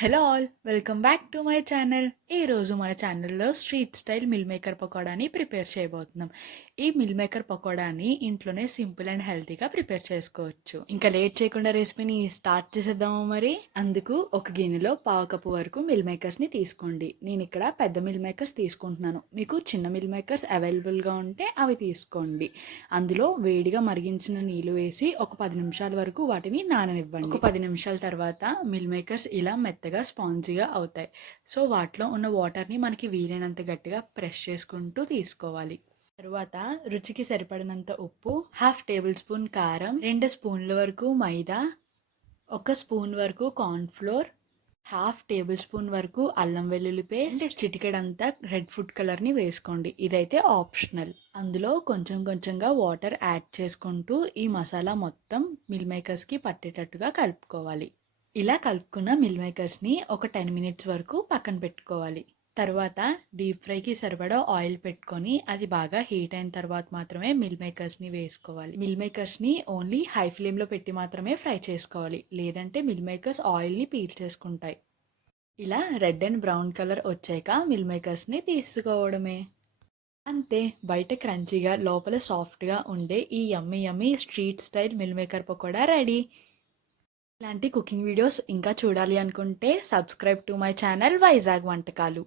Hello all welcome back to my channel. ఈరోజు మన ఛానల్లో స్ట్రీట్ స్టైల్ మిల్ మేకర్ పకోడాని ప్రిపేర్ చేయబోతున్నాం. ఈ మిల్ మేకర్ పకోడాని ఇంట్లోనే సింపుల్ అండ్ హెల్తీగా ప్రిపేర్ చేసుకోవచ్చు. ఇంకా లేట్ చేయకుండా రెసిపీని స్టార్ట్ చేసేద్దాము. మరి అందుకు ఒక గిన్నెలో పావు కప్పు వరకు మిల్ మేకర్స్ని తీసుకోండి. నేను ఇక్కడ పెద్ద మిల్ మేకర్స్ తీసుకుంటున్నాను. మీకు చిన్న మిల్ మేకర్స్ అవైలబుల్గా ఉంటే అవి తీసుకోండి. అందులో వేడిగా మరిగించిన నీళ్ళు వేసి ఒక 10 నిమిషాల వరకు వాటిని నాననివ్వండి. ఒక 10 నిమిషాల తర్వాత మిల్ మేకర్స్ ఇలా మెత్తగా స్పాంజీగా అవుతాయి. సో వాటిలో ఉన్న వాటర్ని మనకి వీలైనంత గట్టిగా ప్రెస్ చేసుకుంటూ తీసుకోవాలి. తరువాత రుచికి సరిపడినంత ఉప్పు, హాఫ్ టేబుల్ స్పూన్ కారం, 2 స్పూన్ల వరకు మైదా, 1 స్పూన్ వరకు కార్న్ఫ్లోర్, హాఫ్ టేబుల్ స్పూన్ వరకు అల్లం వెల్లుల్లి పేస్ట్, చిటికెడంతా రెడ్ ఫుడ్ కలర్ని వేసుకోండి. ఇదైతే ఆప్షనల్. అందులో కొంచెం కొంచెంగా వాటర్ యాడ్ చేసుకుంటూ ఈ మసాలా మొత్తం మిల్ మేకర్స్కి పట్టేటట్టుగా కలుపుకోవాలి. ఇలా కలుపుకున్న మిల్ మేకర్స్ని ఒక 10 మినిట్స్ వరకు పక్కన పెట్టుకోవాలి. తర్వాత డీప్ ఫ్రైకి సరిపడా ఆయిల్ పెట్టుకొని అది బాగా హీట్ అయిన తర్వాత మాత్రమే మిల్ మేకర్స్ని వేసుకోవాలి. మిల్ మేకర్స్ని ఓన్లీ హై ఫ్లేమ్లో పెట్టి మాత్రమే ఫ్రై చేసుకోవాలి, లేదంటే మిల్ మేకర్స్ ఆయిల్ని పీల్ చేసుకుంటాయి. ఇలా రెడ్ అండ్ బ్రౌన్ కలర్ వచ్చాక మిల్ మేకర్స్ని తీసుకోవడమే. అంతే, బయట క్రంచీగా లోపల సాఫ్ట్గా ఉండే ఈ yummy yummy street style meal maker pakoda ready. ఇలాంటి కుకింగ్ వీడియోస్ ఇంకా చూడాలి అనుకుంటే subscribe to my channel Vizag వంటకాలు.